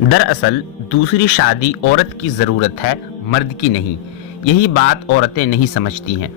دراصل دوسری شادی عورت کی ضرورت ہے، مرد کی نہیں۔ یہی بات عورتیں نہیں سمجھتی ہیں۔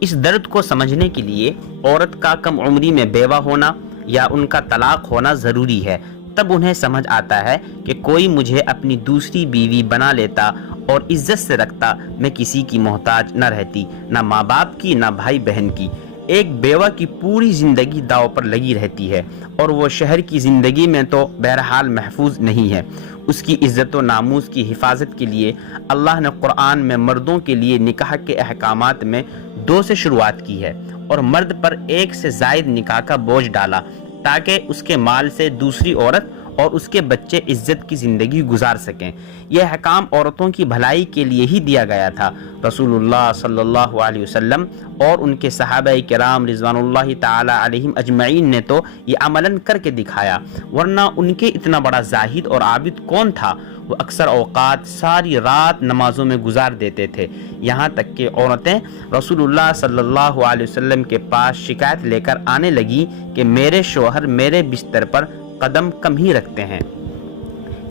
اس درد کو سمجھنے کے لیے عورت کا کم عمری میں بیوہ ہونا یا ان کا طلاق ہونا ضروری ہے، تب انہیں سمجھ آتا ہے کہ کوئی مجھے اپنی دوسری بیوی بنا لیتا اور عزت سے رکھتا، میں کسی کی محتاج نہ رہتی، نہ ماں باپ کی، نہ بھائی بہن کی۔ ایک بیوہ کی پوری زندگی داؤ پر لگی رہتی ہے اور وہ شہر کی زندگی میں تو بہرحال محفوظ نہیں ہے۔ اس کی عزت و ناموس کی حفاظت کے لیے اللہ نے قرآن میں مردوں کے لیے نکاح کے احکامات میں 2 سے شروعات کی ہے اور مرد پر 1 سے زائد نکاح کا بوجھ ڈالا تاکہ اس کے مال سے دوسری عورت اور اس کے بچے عزت کی زندگی گزار سکیں۔ یہ احکام عورتوں کی بھلائی کے لیے ہی دیا گیا تھا۔ رسول اللہ صلی اللہ علیہ وسلم اور ان کے صحابہ کرام رضوان اللہ تعالی علیہم اجمعین نے تو یہ عملاً کر کے دکھایا، ورنہ ان کے اتنا بڑا زاہد اور عابد کون تھا؟ وہ اکثر اوقات ساری رات نمازوں میں گزار دیتے تھے، یہاں تک کہ عورتیں رسول اللہ صلی اللہ علیہ وسلم کے پاس شکایت لے کر آنے لگیں کہ میرے شوہر میرے بستر پر قدم کم ہی رکھتے ہیں۔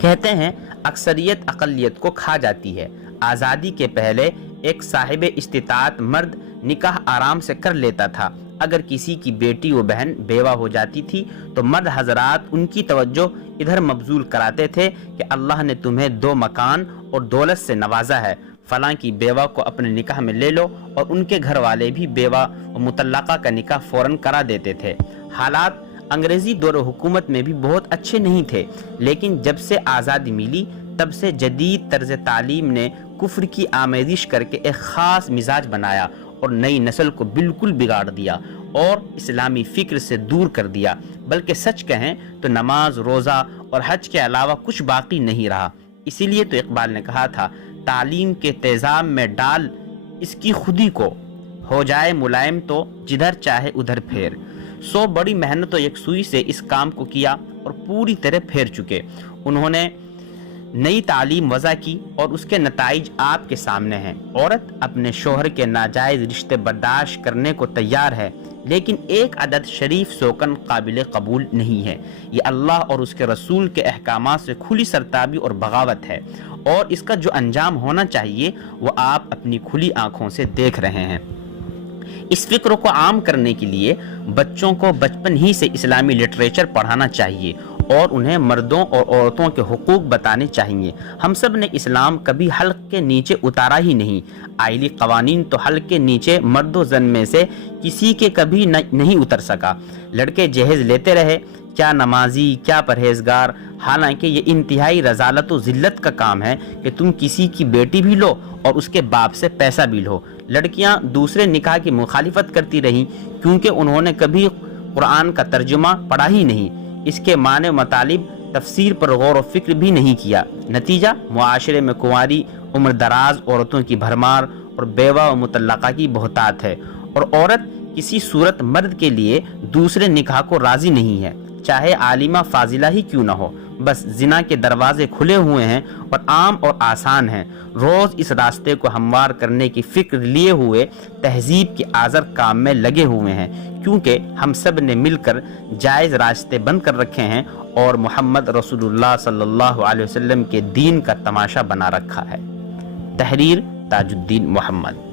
کہتے ہیں اکثریت اقلیت کو کھا جاتی ہے۔ آزادی کے پہلے ایک صاحب استطاعت مرد نکاح آرام سے کر لیتا تھا۔ اگر کسی کی بیٹی و بہن بیوہ ہو جاتی تھی تو مرد حضرات ان کی توجہ ادھر مبذول کراتے تھے کہ اللہ نے تمہیں 2 مکان اور دولت سے نوازا ہے، فلاں کی بیوہ کو اپنے نکاح میں لے لو، اور ان کے گھر والے بھی بیوہ و مطلقہ کا نکاح فوراً کرا دیتے تھے۔ حالات انگریزی دور حکومت میں بھی بہت اچھے نہیں تھے، لیکن جب سے آزادی ملی تب سے جدید طرز تعلیم نے کفر کی آمیزش کر کے ایک خاص مزاج بنایا اور نئی نسل کو بالکل بگاڑ دیا اور اسلامی فکر سے دور کر دیا۔ بلکہ سچ کہیں تو نماز، روزہ اور حج کے علاوہ کچھ باقی نہیں رہا۔ اسی لیے تو اقبال نے کہا تھا، تعلیم کے تیزاب میں ڈال اس کی خودی کو، ہو جائے ملائم تو جدھر چاہے ادھر پھیر۔ بڑی محنت و یکسوئی سے اس کام کو کیا اور پوری طرح پھیر چکے۔ انہوں نے نئی تعلیم وضع کی اور اس کے نتائج آپ کے سامنے ہیں۔ عورت اپنے شوہر کے ناجائز رشتے برداشت کرنے کو تیار ہے، لیکن ایک عدد شریف سوکن قابل قبول نہیں ہے۔ یہ اللہ اور اس کے رسول کے احکامات سے کھلی سرتابی اور بغاوت ہے، اور اس کا جو انجام ہونا چاہیے وہ آپ اپنی کھلی آنکھوں سے دیکھ رہے ہیں۔ اس فکر کو عام کرنے کے لیے بچوں کو بچپن ہی سے اسلامی لٹریچر پڑھانا چاہیے اور انہیں مردوں اور عورتوں کے حقوق بتانے چاہیے۔ ہم سب نے اسلام کبھی حلق کے نیچے اتارا ہی نہیں۔ آئلی قوانین تو حلق کے نیچے مرد و زن میں سے کسی کے کبھی نہیں اتر سکا۔ لڑکے جہیز لیتے رہے، کیا نمازی کیا پرہیزگار، حالانکہ یہ انتہائی رذالت و ذلت کا کام ہے کہ تم کسی کی بیٹی بھی لو اور اس کے باپ سے پیسہ بھی لو۔ لڑکیاں دوسرے نکاح کی مخالفت کرتی رہیں کیونکہ انہوں نے کبھی قرآن کا ترجمہ پڑھا ہی نہیں، اس کے معنی مطالب تفسیر پر غور و فکر بھی نہیں کیا۔ نتیجہ معاشرے میں کنواری عمر دراز عورتوں کی بھرمار اور بیوہ و مطلقہ کی بہتات ہے، اور عورت کسی صورت مرد کے لیے دوسرے نکاح کو راضی نہیں ہے، چاہے عالمہ فاضلہ ہی کیوں نہ ہو۔ بس زنا کے دروازے کھلے ہوئے ہیں اور عام اور آسان ہیں۔ روز اس راستے کو ہموار کرنے کی فکر لیے ہوئے تہذیب کے آزر کام میں لگے ہوئے ہیں، کیونکہ ہم سب نے مل کر جائز راستے بند کر رکھے ہیں اور محمد رسول اللہ صلی اللہ علیہ وسلم کے دین کا تماشا بنا رکھا ہے۔ تحریر تاج الدین محمد۔